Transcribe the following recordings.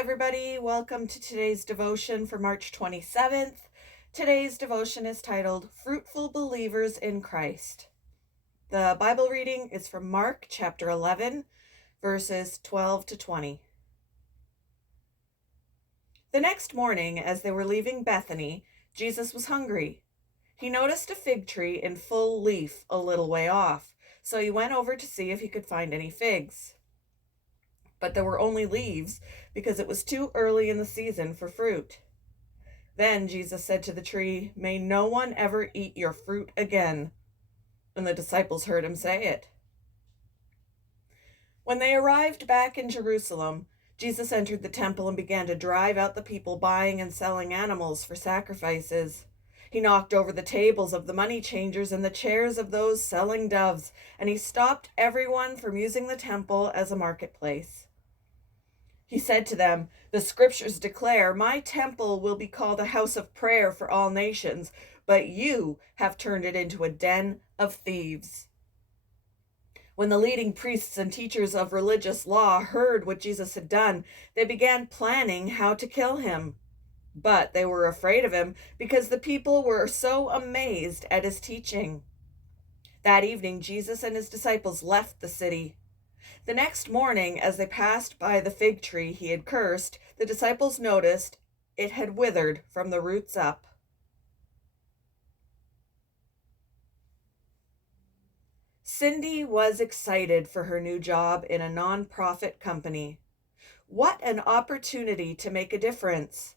everybody. Welcome to today's devotion for March 27th. Today's devotion is titled Fruitful Believers in Christ. The Bible reading is from Mark chapter 11, verses 12 to 20. The next morning, as they were leaving Bethany, Jesus was hungry. He noticed a fig tree in full leaf a little way off, so he went over to see if he could find any figs. But there were only leaves because it was too early in the season for fruit. Then Jesus said to the tree, "May no one ever eat your fruit again." And the disciples heard him say it. When they arrived back in Jerusalem, Jesus entered the temple and began to drive out the people buying and selling animals for sacrifices. He knocked over the tables of the money changers and the chairs of those selling doves, and he stopped everyone from using the temple as a marketplace. He said to them, "The scriptures declare, 'My temple will be called a house of prayer for all nations,' but you have turned it into a den of thieves." When the leading priests and teachers of religious law heard what Jesus had done, they began planning how to kill him. But they were afraid of him because the people were so amazed at his teaching. That evening, Jesus and his disciples left the city. The next morning, as they passed by the fig tree he had cursed, the disciples noticed it had withered from the roots up. Cindy was excited for her new job in a nonprofit company. What an opportunity to make a difference!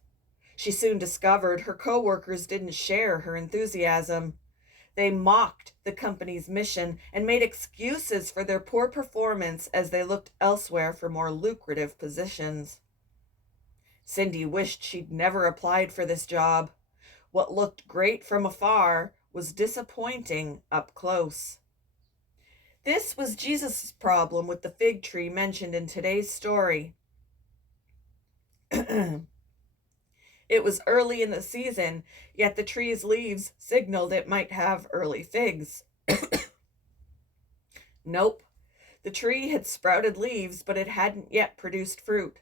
She soon discovered her coworkers didn't share her enthusiasm. They mocked the company's mission and made excuses for their poor performance as they looked elsewhere for more lucrative positions. Cindy wished she'd never applied for this job. What looked great from afar was disappointing up close. This was Jesus' problem with the fig tree mentioned in today's story. It was early in the season, yet the tree's leaves signaled it might have early figs. Nope. The tree had sprouted leaves, but it hadn't yet produced fruit.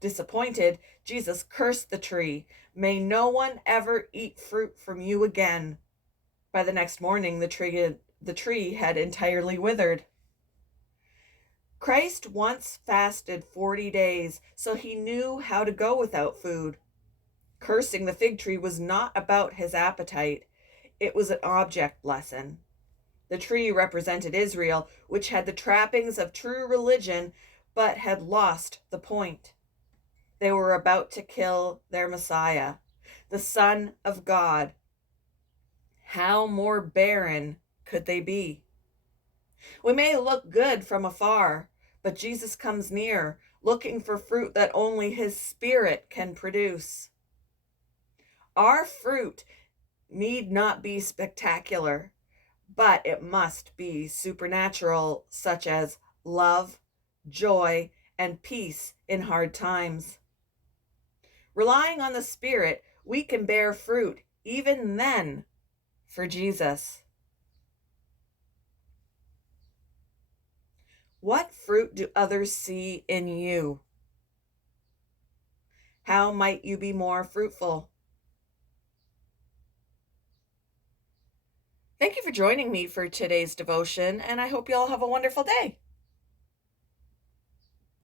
Disappointed, Jesus cursed the tree. "May no one ever eat fruit from you again." By the next morning, the tree had entirely withered. Christ once fasted 40 days, so he knew how to go without food. Cursing the fig tree was not about his appetite. It was an object lesson. The tree represented Israel, which had the trappings of true religion, but had lost the point. They were about to kill their Messiah, the Son of God. How more barren could they be? We may look good from afar, but Jesus comes near, looking for fruit that only his Spirit can produce. Our fruit need not be spectacular, but it must be supernatural, such as love, joy, and peace in hard times. Relying on the Spirit, we can bear fruit, even then, for Jesus. What fruit do others see in you? How might you be more fruitful? Thank you for joining me for today's devotion, and I hope you all have a wonderful day.